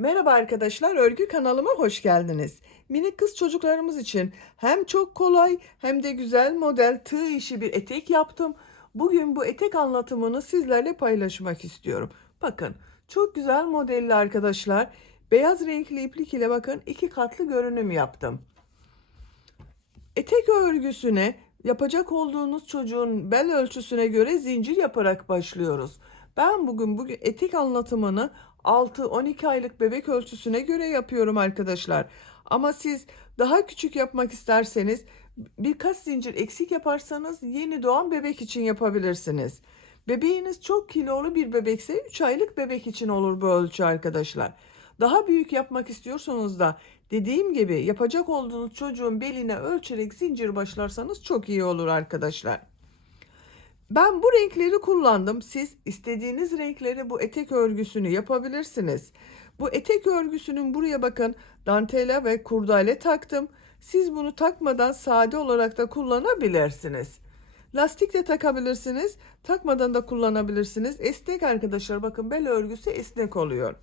Merhaba arkadaşlar, örgü kanalıma hoş geldiniz. Minik kız çocuklarımız için hem çok kolay hem de güzel model tığ işi bir etek yaptım. Bugün bu etek anlatımını sizlerle paylaşmak istiyorum. Bakın, çok güzel modelli arkadaşlar. Beyaz renkli iplik ile bakın iki katlı görünüm yaptım. Etek örgüsüne yapacak olduğunuz çocuğun bel ölçüsüne göre zincir yaparak başlıyoruz. Ben bugün etek anlatımını 6-12 aylık bebek ölçüsüne göre yapıyorum arkadaşlar. Ama siz daha küçük yapmak isterseniz birkaç zincir eksik yaparsanız yeni doğan bebek için yapabilirsiniz. Bebeğiniz çok kilolu bir bebekse 3 aylık bebek için olur bu ölçü arkadaşlar. Daha büyük yapmak istiyorsanız da dediğim gibi yapacak olduğunuz çocuğun beline ölçerek zincir başlarsanız çok iyi olur arkadaşlar. Ben bu renkleri kullandım. Siz istediğiniz renkleri bu etek örgüsünü yapabilirsiniz. Bu etek örgüsünün buraya bakın dantele ve kurdale taktım. Siz bunu takmadan sade olarak da kullanabilirsiniz. Lastik de takabilirsiniz. Takmadan da kullanabilirsiniz. Esnek arkadaşlar, bakın bel örgüsü esnek oluyor.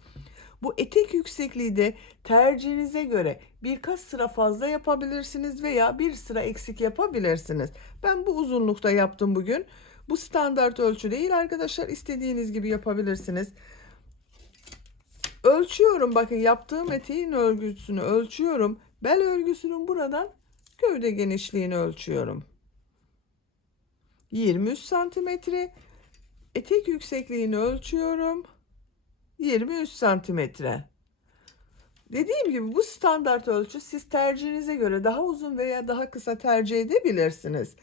Bu etek yüksekliği de tercihinize göre birkaç sıra fazla yapabilirsiniz veya bir sıra eksik yapabilirsiniz. Ben bu uzunlukta yaptım bugün. Bu standart ölçü değil arkadaşlar. İstediğiniz gibi yapabilirsiniz. Ölçüyorum, bakın yaptığım eteğin örgüsünü ölçüyorum. Bel örgüsünün buradan gövde genişliğini ölçüyorum. 23 santimetre. Etek yüksekliğini ölçüyorum. 23 santimetre. Dediğim gibi bu standart ölçü, siz tercihinize göre daha uzun veya daha kısa tercih edebilirsiniz.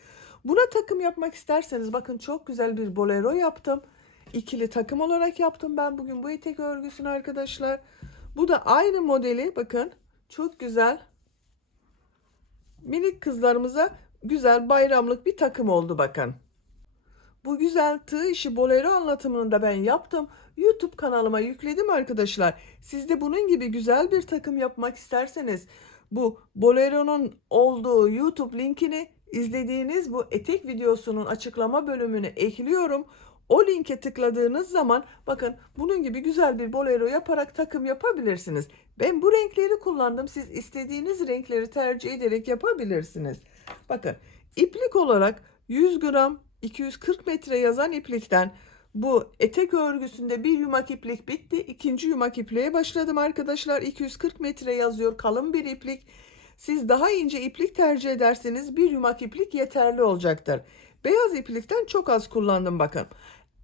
Buna takım yapmak isterseniz bakın çok güzel bir bolero yaptım. İkili takım olarak yaptım ben bugün bu etek örgüsünü arkadaşlar. Bu da aynı modeli, bakın çok güzel. Minik kızlarımıza güzel bayramlık bir takım oldu bakın. Bu güzel tığ işi bolero anlatımını da ben yaptım. YouTube kanalıma yükledim arkadaşlar. Siz de bunun gibi güzel bir takım yapmak isterseniz bu boleronun olduğu YouTube linkini izlediğiniz bu etek videosunun açıklama bölümüne ekliyorum. O linke tıkladığınız zaman bakın bunun gibi güzel bir bolero yaparak takım yapabilirsiniz. Ben bu renkleri kullandım. Siz istediğiniz renkleri tercih ederek yapabilirsiniz. Bakın iplik olarak 100 gram 240 metre yazan iplikten bu etek örgüsünde bir yumak iplik bitti. İkinci yumak ipliğe başladım arkadaşlar. 240 metre yazıyor, kalın bir iplik. Siz daha ince iplik tercih ederseniz bir yumak iplik yeterli olacaktır. Beyaz iplikten çok az kullandım bakın.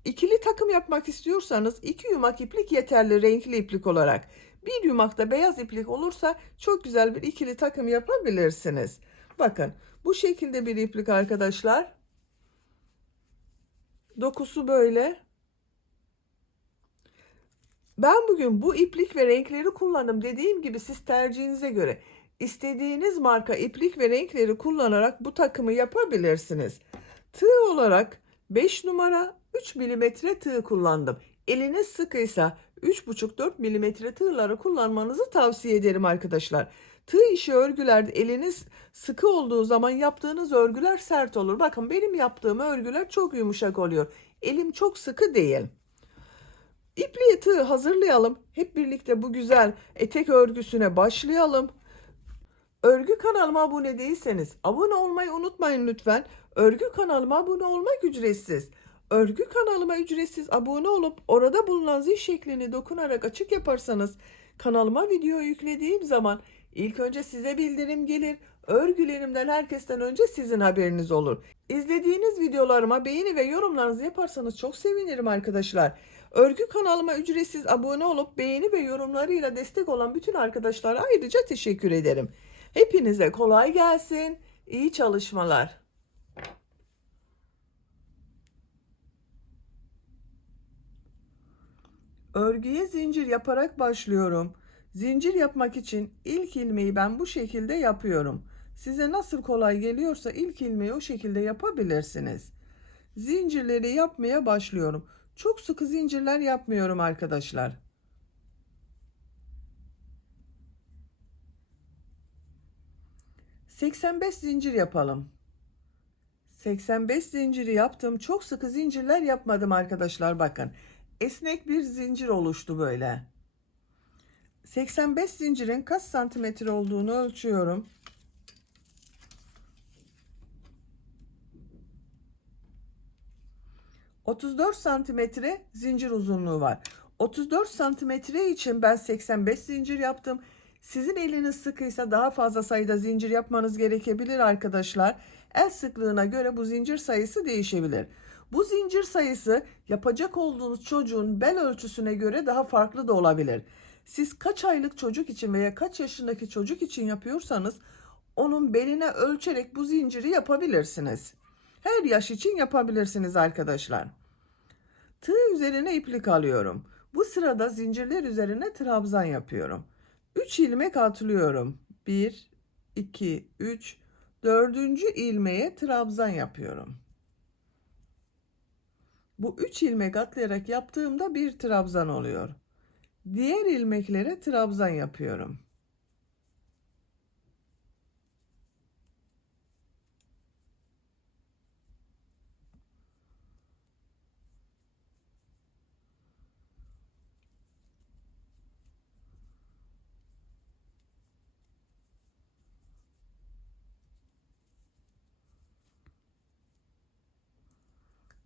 İkili takım yapmak istiyorsanız 2 yumak iplik yeterli renkli iplik olarak. Bir yumakta beyaz iplik olursa çok güzel bir ikili takım yapabilirsiniz. Bakın bu şekilde bir iplik arkadaşlar. Dokusu böyle. Ben bugün bu iplik ve renkleri kullandım. Dediğim gibi siz tercihinize göre istediğiniz marka iplik ve renkleri kullanarak bu takımı yapabilirsiniz. Tığ olarak 5 numara 3 milimetre tığ kullandım. Eliniz sıkıysa 3,5-4 milimetre tığları kullanmanızı tavsiye ederim arkadaşlar. Tığ işi örgülerde eliniz sıkı olduğu zaman yaptığınız örgüler sert olur. Bakın benim yaptığım örgüler çok yumuşak oluyor. Elim çok sıkı değil. İpliği tığ hazırlayalım. Hep birlikte bu güzel etek örgüsüne başlayalım. Örgü kanalıma abone değilseniz abone olmayı unutmayın lütfen. Örgü kanalıma abone olmak ücretsiz. Örgü kanalıma ücretsiz abone olup orada bulunan zil şeklini dokunarak açık yaparsanız kanalıma video yüklediğim zaman ilk önce size bildirim gelir. Örgülerimden herkesten önce sizin haberiniz olur. İzlediğiniz videolarıma beğeni ve yorumlarınızı yaparsanız çok sevinirim arkadaşlar. Örgü kanalıma ücretsiz abone olup beğeni ve yorumlarıyla destek olan bütün arkadaşlara ayrıca teşekkür ederim. Hepinize kolay gelsin. İyi çalışmalar. Örgüye zincir yaparak başlıyorum. Zincir yapmak için ilk ilmeği ben bu şekilde yapıyorum. Size nasıl kolay geliyorsa ilk ilmeği o şekilde yapabilirsiniz. Zincirleri yapmaya başlıyorum. Çok sıkı zincirler yapmıyorum arkadaşlar. 85 zincir yapalım. 85 zinciri yaptım. Çok sıkı zincirler yapmadım arkadaşlar, bakın. Esnek bir zincir oluştu böyle. 85 zincirin kaç santimetre olduğunu ölçüyorum. 34 santimetre zincir uzunluğu var. 34 santimetre için ben 85 zincir yaptım. Sizin eliniz sıkıysa daha fazla sayıda zincir yapmanız gerekebilir arkadaşlar. El sıklığına göre bu zincir sayısı değişebilir. Bu zincir sayısı yapacak olduğunuz çocuğun bel ölçüsüne göre daha farklı da olabilir. Siz kaç aylık çocuk için veya kaç yaşındaki çocuk için yapıyorsanız onun beline ölçerek bu zinciri yapabilirsiniz. Her yaş için yapabilirsiniz arkadaşlar. Tığ üzerine iplik alıyorum. Bu sırada zincirler üzerine trabzan yapıyorum. 3 ilmek atlıyorum. 1, 2, 3, 4. ilmeğe trabzan yapıyorum. Bu 3 ilmek atlayarak yaptığımda bir trabzan oluyor. Diğer ilmeklere trabzan yapıyorum.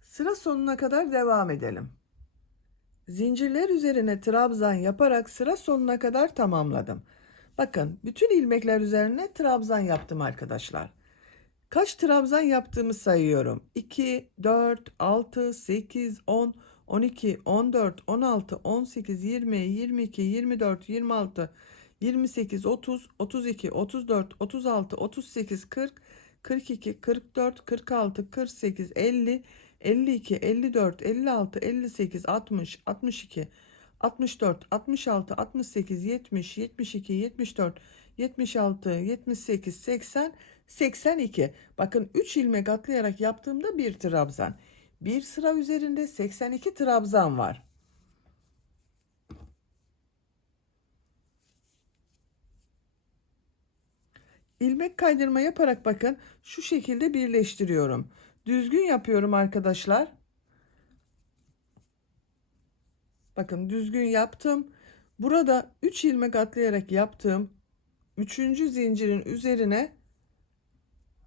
Sıra sonuna kadar devam edelim. Zincirler üzerine trabzan yaparak sıra sonuna kadar tamamladım. Bakın bütün ilmekler üzerine trabzan yaptım arkadaşlar. Kaç trabzan yaptığımı sayıyorum. 2, 4, 6, 8, 10, 12, 14, 16, 18, 20, 22, 24, 26, 28, 30, 32, 34, 36, 38, 40, 42, 44, 46, 48, 50, 52, 54, 56, 58, 60, 62, 64, 66, 68, 70, 72, 74, 76, 78, 80, 82. Bakın 3 ilmek atlayarak yaptığımda bir trabzan. Bir sıra üzerinde 82 trabzan var. İlmek kaydırma yaparak bakın şu şekilde birleştiriyorum. Düzgün yapıyorum arkadaşlar. Bakın düzgün yaptım. Burada 3 ilmek atlayarak yaptığım 3. zincirin üzerine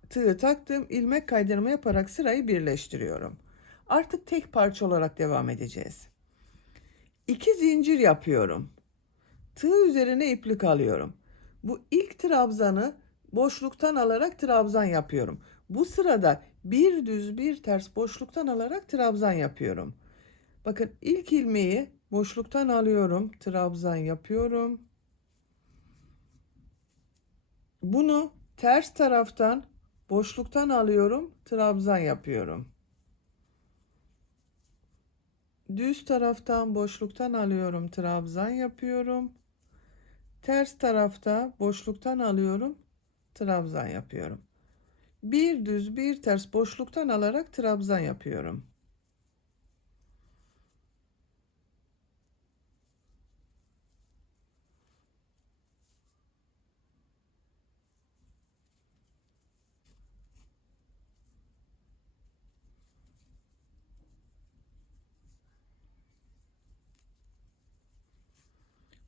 tığı taktım. İlmek kaydırma yaparak sırayı birleştiriyorum. Artık tek parça olarak devam edeceğiz. 2 zincir yapıyorum. Tığ üzerine iplik alıyorum. Bu ilk trabzanı boşluktan alarak trabzan yapıyorum. Bu sırada bir düz bir ters boşluktan alarak trabzan yapıyorum. Bakın ilk ilmeği boşluktan alıyorum, trabzan yapıyorum. Bunu ters taraftan boşluktan alıyorum, trabzan yapıyorum. Düz taraftan boşluktan alıyorum, trabzan yapıyorum. Ters tarafta boşluktan alıyorum, trabzan yapıyorum. Bir düz bir ters boşluktan alarak trabzan yapıyorum.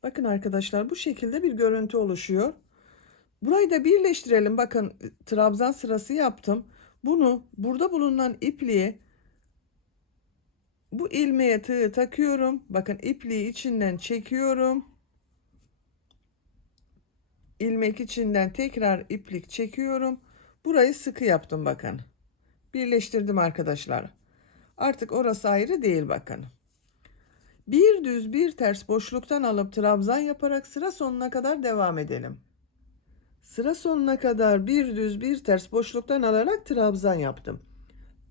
Bakın arkadaşlar bu şekilde bir görüntü oluşuyor. Burayı da birleştirelim. Bakın trabzan sırası yaptım. Bunu burada bulunan ipliğe bu ilmeğe tığı takıyorum. Bakın ipliği içinden çekiyorum. İlmek içinden tekrar iplik çekiyorum. Burayı sıkı yaptım bakın. Birleştirdim arkadaşlar. Artık orası ayrı değil bakın. Bir düz bir ters boşluktan alıp trabzan yaparak sıra sonuna kadar devam edelim. Sıra sonuna kadar bir düz bir ters boşluktan alarak trabzan yaptım.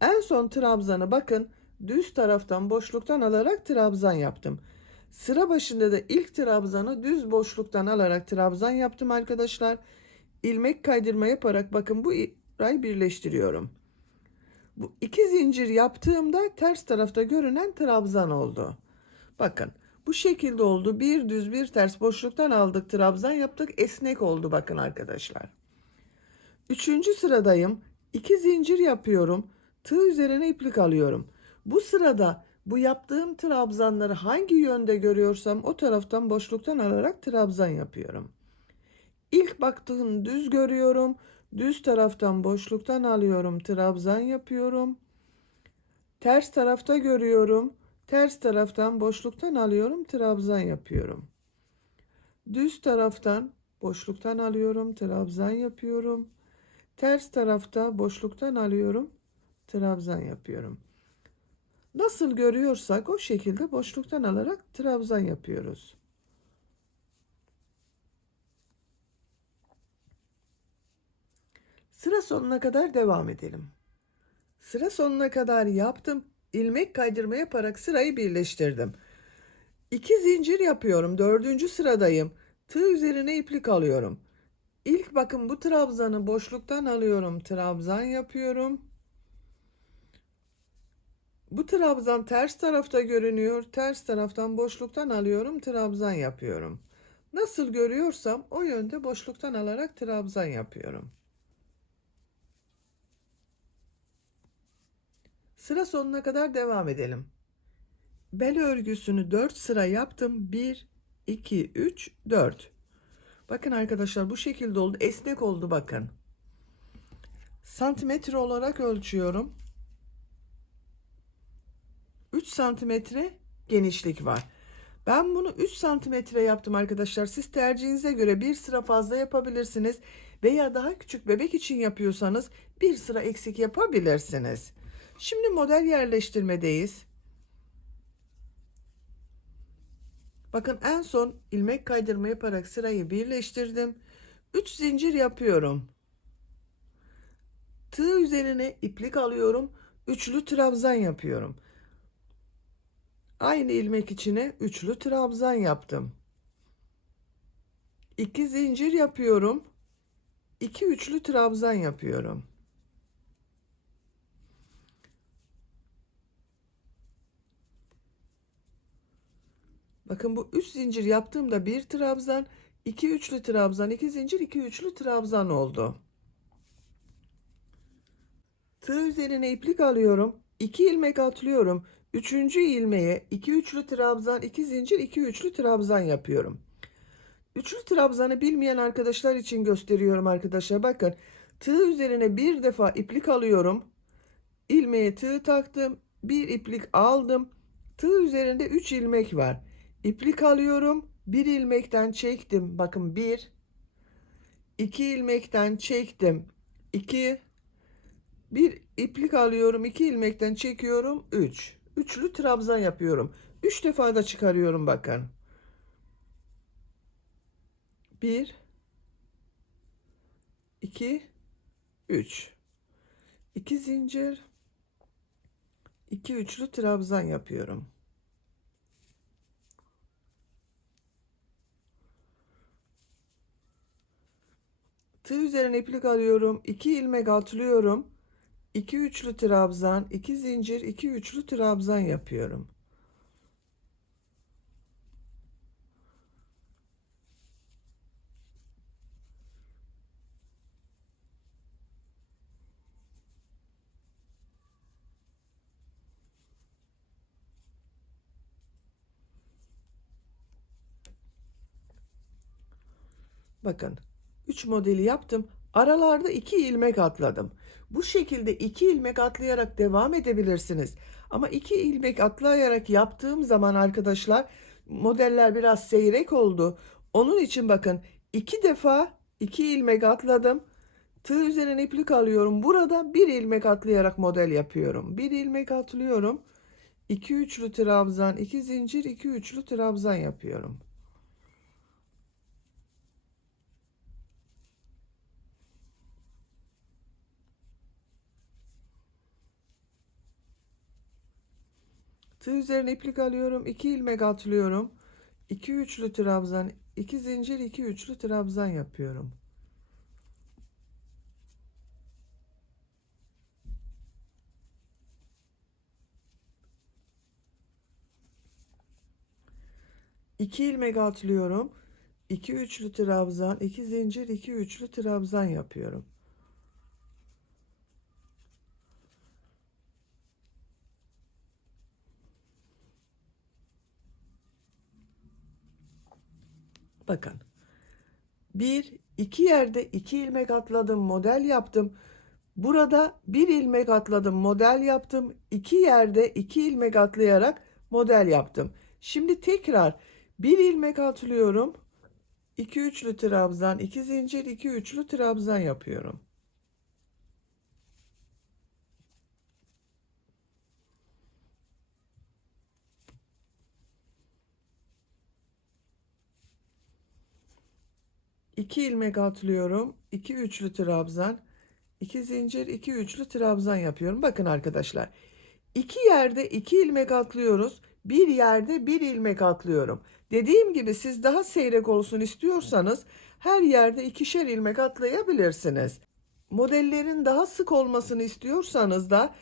En son trabzanı bakın düz taraftan boşluktan alarak trabzan yaptım. Sıra başında da ilk trabzanı düz boşluktan alarak trabzan yaptım arkadaşlar. İlmek kaydırma yaparak bakın bu ipleri birleştiriyorum. Bu iki zincir yaptığımda ters tarafta görünen trabzan oldu. Bakın bu şekilde oldu. Bir düz bir ters boşluktan aldık, trabzan yaptık, esnek oldu bakın arkadaşlar. Üçüncü sıradayım. 2 zincir yapıyorum. Tığ üzerine iplik alıyorum. Bu sırada Bu yaptığım trabzanları hangi yönde görüyorsam o taraftan boşluktan alarak trabzan yapıyorum. İlk baktığım düz görüyorum. Düz taraftan boşluktan alıyorum, trabzan yapıyorum. Ters tarafta görüyorum. Ters taraftan boşluktan alıyorum, trabzan yapıyorum. Düz taraftan boşluktan alıyorum, trabzan yapıyorum. Ters tarafta boşluktan alıyorum, trabzan yapıyorum. Nasıl görüyorsak o şekilde boşluktan alarak trabzan yapıyoruz. Sıra sonuna kadar devam edelim. Sıra sonuna kadar yaptım. İlmek kaydırma yaparak sırayı birleştirdim. 2 zincir yapıyorum. 4. sıradayım. Tığ üzerine iplik alıyorum. İlk bakın bu trabzanı boşluktan alıyorum. Trabzan yapıyorum. Bu trabzan ters tarafta görünüyor. Ters taraftan boşluktan alıyorum. Trabzan yapıyorum. Nasıl görüyorsam o yönde boşluktan alarak trabzan yapıyorum. Sıra sonuna kadar devam edelim. Bel örgüsünü 4 sıra yaptım. 1, 2, 3, 4. Bakın arkadaşlar bu şekilde oldu. Esnek oldu bakın. Santimetre olarak ölçüyorum. 3 santimetre genişlik var. Ben bunu 3 santimetre yaptım arkadaşlar. Siz tercihinize göre bir sıra fazla yapabilirsiniz. Veya daha küçük bebek için yapıyorsanız bir sıra eksik yapabilirsiniz. Şimdi model yerleştirmedeyiz. Bakın en son ilmek kaydırma yaparak sırayı birleştirdim. 3 zincir yapıyorum. Tığ üzerine iplik alıyorum. Üçlü trabzan yapıyorum. Aynı ilmek içine üçlü trabzan yaptım. 2 zincir yapıyorum. 2 üçlü trabzan yapıyorum. Bakın bu 3 zincir yaptığımda bir trabzan, 2 üçlü trabzan, 2 zincir, 2 üçlü trabzan oldu. Tığ üzerine iplik alıyorum. 2 ilmek atlıyorum. 3. ilmeğe 2 üçlü trabzan, 2 zincir, 2 üçlü trabzan yapıyorum. Üçlü trabzanı bilmeyen arkadaşlar için gösteriyorum arkadaşlar. Bakın tığ üzerine bir defa iplik alıyorum. İlmeğe tığ taktım. Bir iplik aldım. Tığ üzerinde 3 ilmek var. İplik alıyorum. Bir ilmekten çektim. Bakın 1. 2 ilmekten çektim. 2. Bir iplik alıyorum. 2 ilmekten çekiyorum. 3. Üçlü trabzan yapıyorum. 3 defa da çıkarıyorum bakın. 1, 2, 3. 2 zincir, 2 üçlü trabzan yapıyorum. Tığ üzerine iplik alıyorum. 2 ilmek atlıyorum. 2 üçlü trabzan, 2 zincir, 2 üçlü trabzan yapıyorum. Bakın 3 modeli yaptım. Aralarda 2 ilmek atladım. Bu şekilde 2 ilmek atlayarak devam edebilirsiniz. Ama 2 ilmek atlayarak yaptığım zaman arkadaşlar modeller biraz seyrek oldu. Onun için bakın 2 defa 2 ilmek atladım. Tığ üzerine iplik alıyorum. Burada bir ilmek atlayarak model yapıyorum. Bir ilmek atlıyorum. 2 üçlü trabzan, 2 zincir, 2 üçlü trabzan yapıyorum. Tığ üzerine iplik alıyorum. 2 ilmek atlıyorum. 2 üçlü trabzan, 2 zincir, 2 üçlü trabzan yapıyorum. İki ilmek atlıyorum. 2 üçlü trabzan, 2 zincir, 2 üçlü trabzan yapıyorum. Bakın. Bir, iki yerde 2 ilmek atladım, model yaptım. Burada bir ilmek atladım, model yaptım. 2 yerde 2 ilmek atlayarak model yaptım. Şimdi tekrar bir ilmek atlıyorum. 2 üçlü trabzan, 2 zincir, 2 üçlü trabzan yapıyorum. İki ilmek atlıyorum. 2 üçlü trabzan, 2 zincir, 2 üçlü trabzan yapıyorum. Bakın arkadaşlar. 2 yerde 2 ilmek atlıyoruz. Bir yerde bir ilmek atlıyorum. Dediğim gibi siz daha seyrek olsun istiyorsanız her yerde ikişer ilmek atlayabilirsiniz. Modellerin daha sık olmasını istiyorsanız da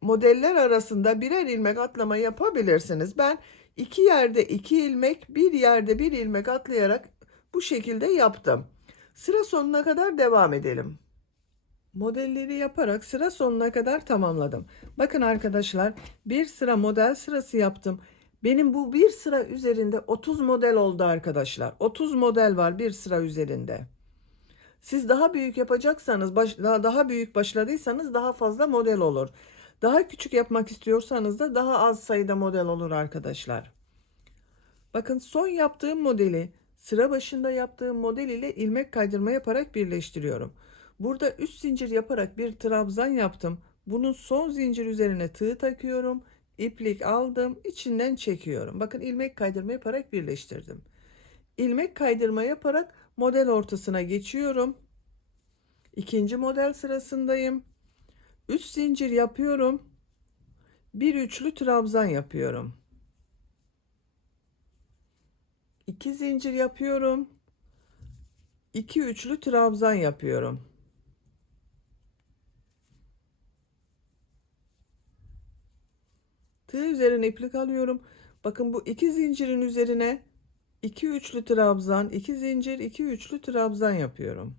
modeller arasında birer ilmek atlama yapabilirsiniz. Ben 2 yerde 2 ilmek, bir yerde bir ilmek atlayarak bu şekilde yaptım. Sıra sonuna kadar devam edelim. Modelleri yaparak sıra sonuna kadar tamamladım. Bakın arkadaşlar, bir sıra model sırası yaptım. Benim bu bir sıra üzerinde 30 model oldu arkadaşlar. 30 model var bir sıra üzerinde. Siz daha büyük yapacaksanız, daha büyük başladıysanız daha fazla model olur. Daha küçük yapmak istiyorsanız da daha az sayıda model olur arkadaşlar. Bakın son yaptığım modeli sıra başında yaptığım model ile ilmek kaydırma yaparak birleştiriyorum. Burada üst zincir yaparak bir trabzan yaptım. Bunun son zincir üzerine tığ takıyorum. İplik aldım, içinden çekiyorum. Bakın ilmek kaydırma yaparak birleştirdim. İlmek kaydırma yaparak model ortasına geçiyorum. İkinci model sırasındayım. 3 zincir yapıyorum. Bir üçlü trabzan yapıyorum. 2 zincir yapıyorum. 2 üçlü trabzan yapıyorum. Tığ üzerine iplik alıyorum. Bakın bu 2 zincirin üzerine 2 üçlü trabzan, 2 zincir, 2 üçlü trabzan yapıyorum.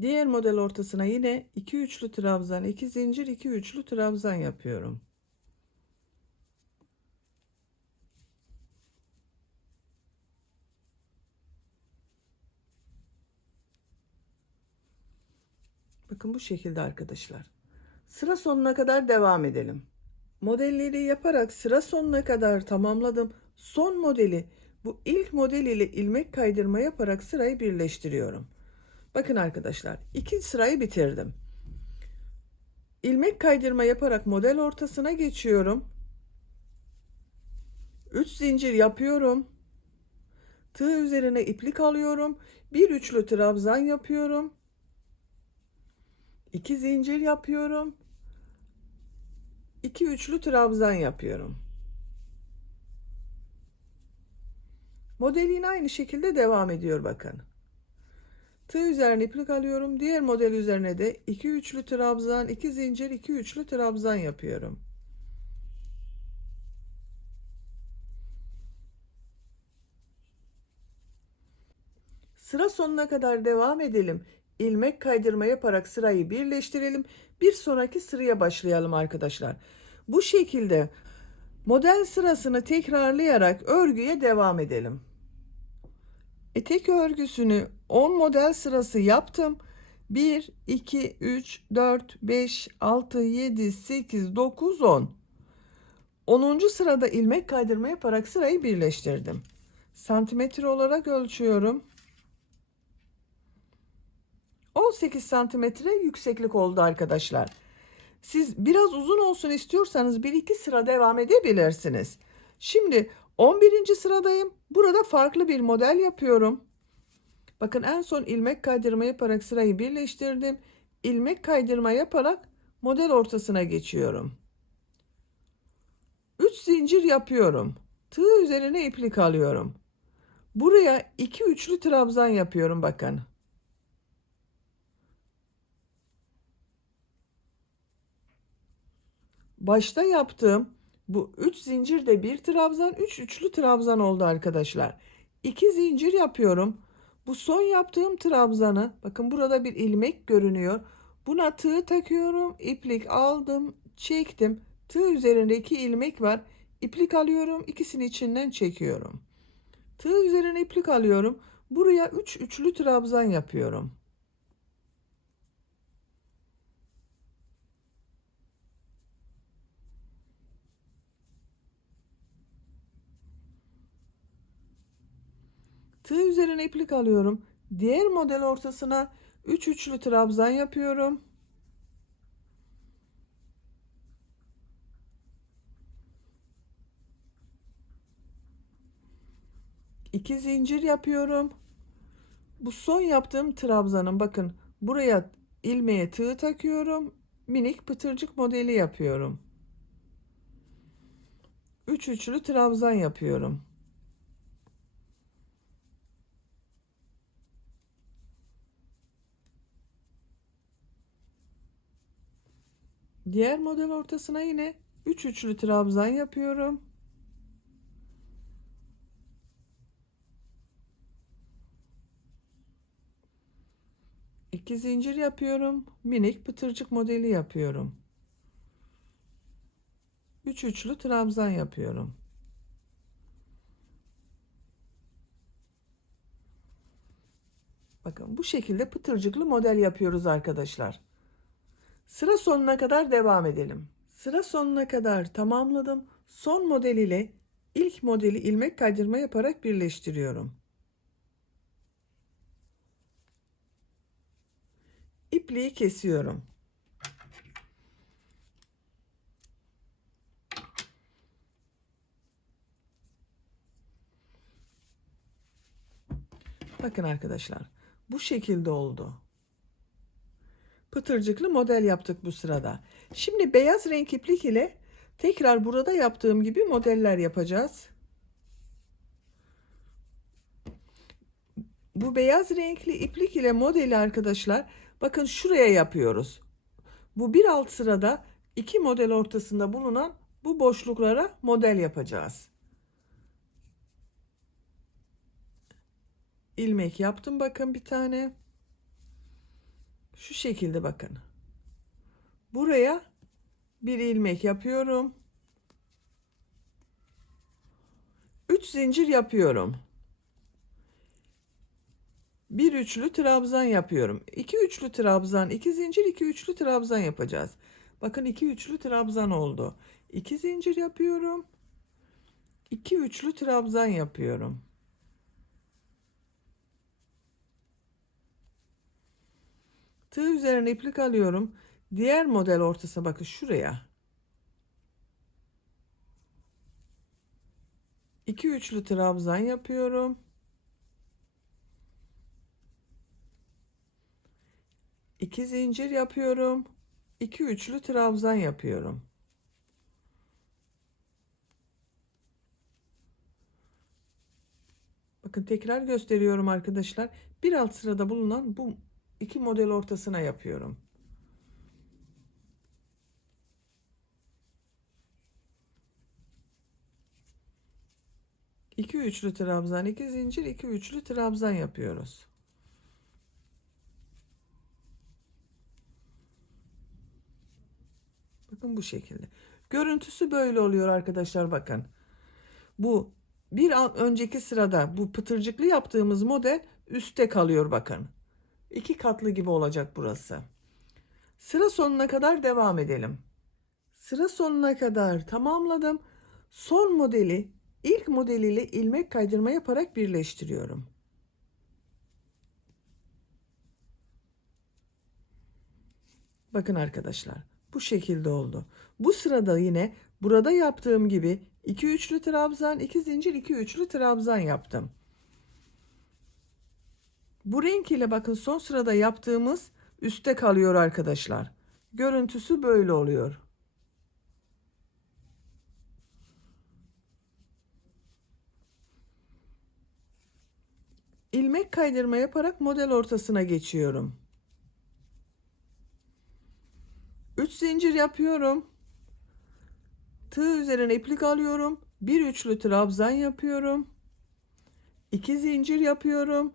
Diğer model ortasına yine 2 üçlü trabzan, 2 zincir, 2 üçlü trabzan yapıyorum. Bakın bu şekilde arkadaşlar. Sıra sonuna kadar devam edelim. Modelleri yaparak sıra sonuna kadar tamamladım. Son modeli, bu ilk model ile ilmek kaydırma yaparak sırayı birleştiriyorum. Bakın arkadaşlar, iki sırayı bitirdim. İlmek kaydırma yaparak model ortasına geçiyorum. 3 zincir yapıyorum. Tığ üzerine iplik alıyorum. Bir üçlü trabzan yapıyorum. 2 zincir yapıyorum. 2 üçlü trabzan yapıyorum. Modelin aynı şekilde devam ediyor bakın. Tığ üzerine iplik alıyorum. Diğer model üzerine de 2 üçlü trabzan, 2 zincir, 2 üçlü trabzan yapıyorum. Sıra sonuna kadar devam edelim. İlmek kaydırma yaparak sırayı birleştirelim. Bir sonraki sıraya başlayalım arkadaşlar. Bu şekilde model sırasını tekrarlayarak örgüye devam edelim. Etek örgüsünü 10 model sırası yaptım. 1, 2, 3, 4, 5, 6, 7, 8, 9, 10. 10. sırada ilmek kaydırma yaparak sırayı birleştirdim. Santimetre olarak ölçüyorum. 18 santimetre yükseklik oldu arkadaşlar. Siz biraz uzun olsun istiyorsanız 1-2 sıra devam edebilirsiniz. Şimdi 11. sıradayım. Burada farklı bir model yapıyorum. Bakın en son ilmek kaydırma yaparak sırayı birleştirdim. İlmek kaydırma yaparak model ortasına geçiyorum. 3 zincir yapıyorum. Tığ üzerine iplik alıyorum. Buraya 2 üçlü trabzan yapıyorum bakın. Başta yaptığım bu 3 zincir de bir trabzan, 3 üçlü trabzan oldu arkadaşlar. 2 zincir yapıyorum. Bu son yaptığım trabzanı, bakın burada bir ilmek görünüyor. Buna tığ takıyorum. İplik aldım, çektim. Tığ üzerinde 2 ilmek var. İplik alıyorum, ikisini içinden çekiyorum. Tığ üzerine iplik alıyorum. Buraya 3 üçlü trabzan yapıyorum. Tığ üzerine iplik alıyorum. Diğer model ortasına 3 üçlü trabzan yapıyorum. 2 zincir yapıyorum. Bu son yaptığım trabzanın, bakın buraya ilmeğe tığ takıyorum. Minik pıtırcık modeli yapıyorum. 3 üçlü trabzan yapıyorum. Diğer model ortasına yine 3 üçlü trabzan yapıyorum. İki zincir yapıyorum. Minik pıtırcık modeli yapıyorum. 3 üçlü trabzan yapıyorum. Bakın bu şekilde pıtırcıklı model yapıyoruz arkadaşlar. Sıra sonuna kadar devam edelim. Sıra sonuna kadar tamamladım. Son model ile ilk modeli ilmek kaydırma yaparak birleştiriyorum. İpliği kesiyorum. Bakın arkadaşlar, bu şekilde oldu. Pıtırcıklı model yaptık bu sırada. Şimdi beyaz renk iplik ile tekrar burada yaptığım gibi modeller yapacağız. Bu beyaz renkli iplik ile modeli arkadaşlar, bakın şuraya yapıyoruz. Bu bir alt sırada iki model ortasında bulunan bu boşluklara model yapacağız. İlmek yaptım, bakın bir tane. Şu şekilde bakın. Buraya bir ilmek yapıyorum. 3 zincir yapıyorum. Bir üçlü trabzan yapıyorum. 2 üçlü trabzan, 2 zincir, 2 üçlü trabzan yapacağız. Bakın 2 üçlü trabzan oldu. 2 zincir yapıyorum. 2 üçlü trabzan yapıyorum. Tığ üzerine iplik alıyorum. Diğer model ortasına, bakın şuraya. 2 üçlü trabzan yapıyorum. 2 zincir yapıyorum. 2 üçlü trabzan yapıyorum. Bakın tekrar gösteriyorum arkadaşlar. Bir alt sırada bulunan bu iki model ortasına yapıyorum. 2 üçlü trabzan, 2 zincir, 2 üçlü trabzan yapıyoruz. Bakın bu şekilde. Görüntüsü böyle oluyor arkadaşlar, bakın. Bu önceki sırada bu pıtırcıklı yaptığımız model üstte kalıyor, bakın. 2 katlı gibi olacak burası. Sıra sonuna kadar devam edelim. Sıra sonuna kadar tamamladım. Son modeli ilk modeliyle ilmek kaydırma yaparak birleştiriyorum. Bakın arkadaşlar, bu şekilde oldu. Bu sırada yine burada yaptığım gibi 2 üçlü trabzan, 2 zincir, 2 üçlü trabzan yaptım. Bu renk ile bakın son sırada yaptığımız üstte kalıyor arkadaşlar. Görüntüsü böyle oluyor. İlmek kaydırma yaparak model ortasına geçiyorum. 3 zincir yapıyorum. Tığ üzerine iplik alıyorum. Bir üçlü trabzan yapıyorum. 2 zincir yapıyorum.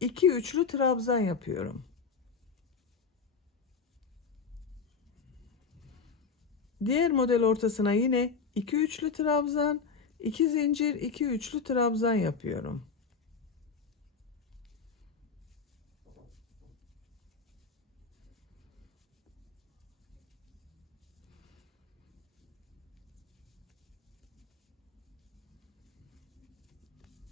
2 üçlü trabzan yapıyorum. Diğer model ortasına yine 2 üçlü trabzan, 2 zincir, 2 üçlü trabzan yapıyorum.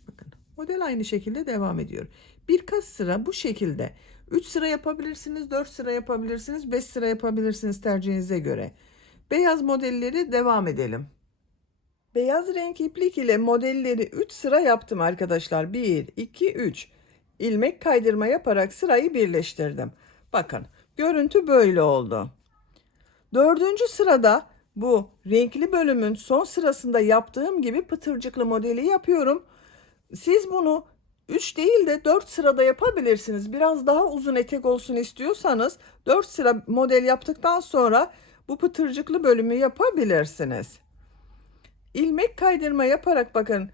Bakın, model aynı şekilde devam ediyor. Birkaç sıra bu şekilde 3 sıra yapabilirsiniz, 4 sıra yapabilirsiniz, 5 sıra yapabilirsiniz tercihinize göre. Beyaz modelleri devam edelim. Beyaz renk iplik ile modelleri 3 sıra yaptım arkadaşlar. 1, 2, 3. İlmek kaydırma yaparak sırayı birleştirdim. Bakın, görüntü böyle oldu. Dördüncü sırada bu renkli bölümün son sırasında yaptığım gibi pıtırcıklı modeli yapıyorum. Siz bunu 3 değil de 4 sırada yapabilirsiniz. Biraz daha uzun etek olsun istiyorsanız 4 sıra model yaptıktan sonra bu pıtırcıklı bölümü yapabilirsiniz. İlmek kaydırma yaparak bakın,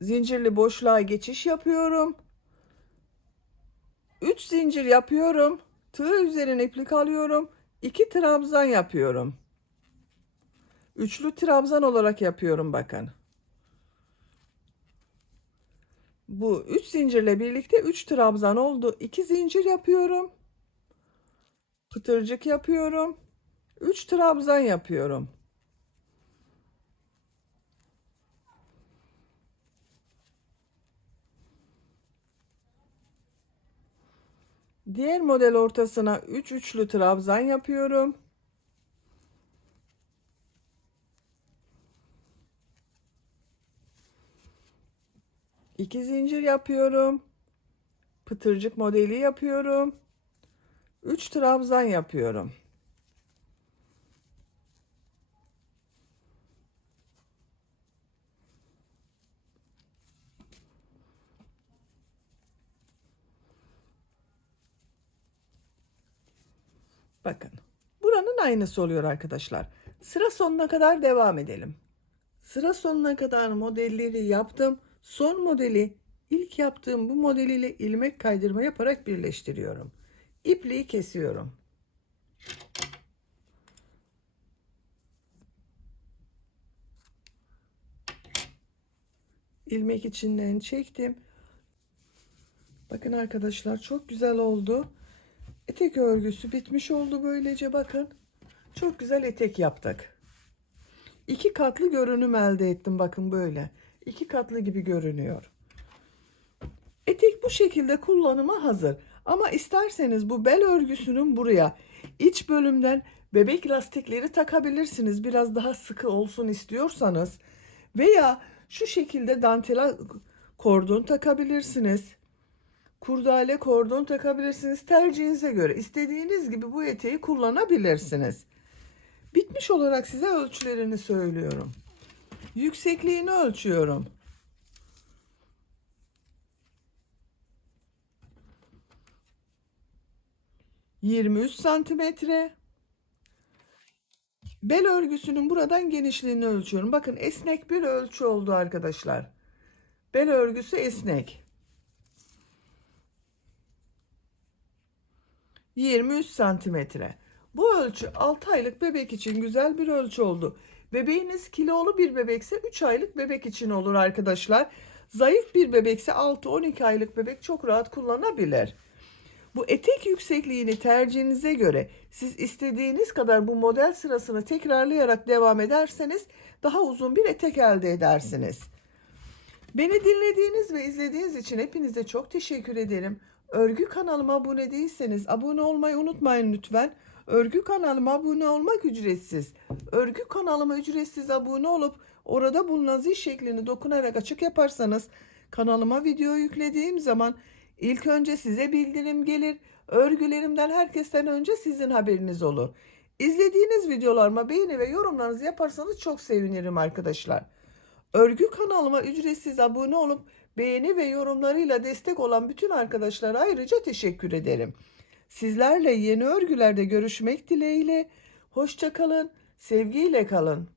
zincirli boşluğa geçiş yapıyorum. 3 zincir yapıyorum. Tığ üzerine iplik alıyorum. 2 trabzan yapıyorum. Üçlü trabzan olarak yapıyorum bakın. Bu 3 zincirle birlikte 3 trabzan oldu. 2 zincir yapıyorum. Pıtırcık yapıyorum. 3 trabzan yapıyorum. Diğer model ortasına 3 üçlü trabzan yapıyorum. İki zincir yapıyorum. Pıtırcık modeli yapıyorum. 3 trabzan yapıyorum. Bakın, buranın aynısı oluyor arkadaşlar. Sıra sonuna kadar devam edelim. Sıra sonuna kadar modelleri yaptım. Son modeli ilk yaptığım bu model ile ilmek kaydırma yaparak birleştiriyorum. İpliği kesiyorum. İlmek içinden çektim. Bakın arkadaşlar, çok güzel oldu. Etek örgüsü bitmiş oldu böylece, bakın. Çok güzel etek yaptık. 2 katlı görünüm elde ettim, bakın böyle. 2 katlı gibi görünüyor. Etek bu şekilde kullanıma hazır. Ama isterseniz bu bel örgüsünün buraya iç bölümden bebek lastikleri takabilirsiniz. Biraz daha sıkı olsun istiyorsanız. Veya şu şekilde dantela kordon takabilirsiniz. Kurdale kordon takabilirsiniz. Tercihinize göre istediğiniz gibi bu eteği kullanabilirsiniz. Bitmiş olarak size ölçülerini söylüyorum. Yüksekliğini ölçüyorum. 23 santimetre. Bel örgüsünün buradan genişliğini ölçüyorum. Bakın, esnek bir ölçü oldu arkadaşlar. Bel örgüsü esnek. 23 santimetre. Bu ölçü 6 aylık bebek için güzel bir ölçü oldu. Bebeğiniz kilolu bir bebekse 3 aylık bebek için olur arkadaşlar. Zayıf bir bebekse 6-12 aylık bebek çok rahat kullanabilir. Bu etek yüksekliğini tercihinize göre siz istediğiniz kadar bu model sırasını tekrarlayarak devam ederseniz daha uzun bir etek elde edersiniz. Beni dinlediğiniz ve izlediğiniz için hepinize çok teşekkür ederim. Örgü kanalıma abone değilseniz abone olmayı unutmayın lütfen. Örgü kanalıma abone olmak ücretsiz. Örgü kanalıma ücretsiz abone olup orada bulunan zil şeklini dokunarak açık yaparsanız kanalıma video yüklediğim zaman ilk önce size bildirim gelir. Örgülerimden herkesten önce sizin haberiniz olur. İzlediğiniz videolarıma beğeni ve yorumlarınızı yaparsanız çok sevinirim arkadaşlar. Örgü kanalıma ücretsiz abone olup beğeni ve yorumlarıyla destek olan bütün arkadaşlara ayrıca teşekkür ederim. Sizlerle yeni örgülerde görüşmek dileğiyle. Hoşça kalın, sevgiyle kalın.